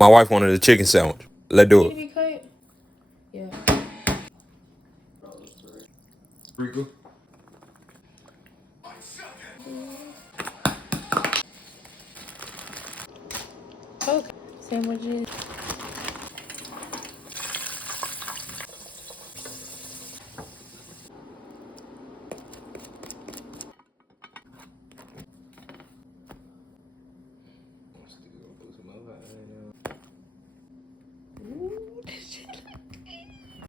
My wife wanted a chicken sandwich. Let's do Need to it. be cut? Yeah. Rico. Okay. Sandwiches.